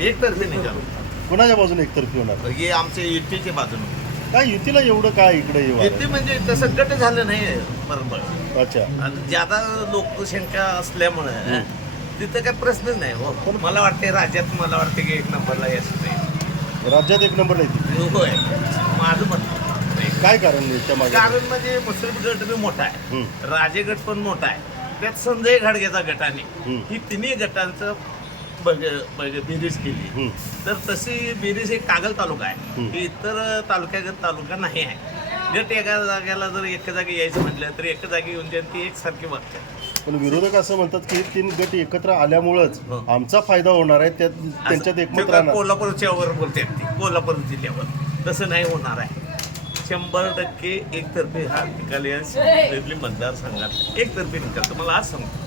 एकतर्फी निकाल. कोणाच्या बाजूने एकतर्फी होणार? हे आमच्या युतीच्या बाजूने. काय युतीला एवढं काय इकडे युती म्हणजे तसं गट झालं नाही बरोबर. अच्छा. आणि ज्यादा लोकसंख्या असल्यामुळे तिथं काही प्रश्नच नाही हो. मला वाटते राज्यात मला वाटते की 1 नंबरला यायचं नाही. राज्यात 1 नंबर नाही. होय माझं मत नाही. काय कारण नाही त्या मागे? कारण म्हणजे मुस्लिम गट बी मोठा आहे, राजे गट पण मोठा आहे, त्यात संजय घाडगेचा गटाने ही तिन्ही गटांचं बेरीज केली. तर तशी बेरीज एक कागल तालुका आहे, ही इतर तालुका नाही आहे. गट एका जागेला जर एका जागी यायचं म्हटलं तर एका जागी येऊन जाईल ती एकसारखी वागते. पण विरोधक असं म्हणतात की 3 गट एकत्र आल्यामुळंच आमचा फायदा होणार आहे, त्यांच्यात एकमत राहणार. कोल्हापूरच्या वर बोलते ती, कोल्हापूर जिल्ह्यावर तसं नाही होणार आहे. 100% एकतर्फी हा निकाल या मतदारसंघात एकतर्फी निकाल. तुम्हाला आज सांगतो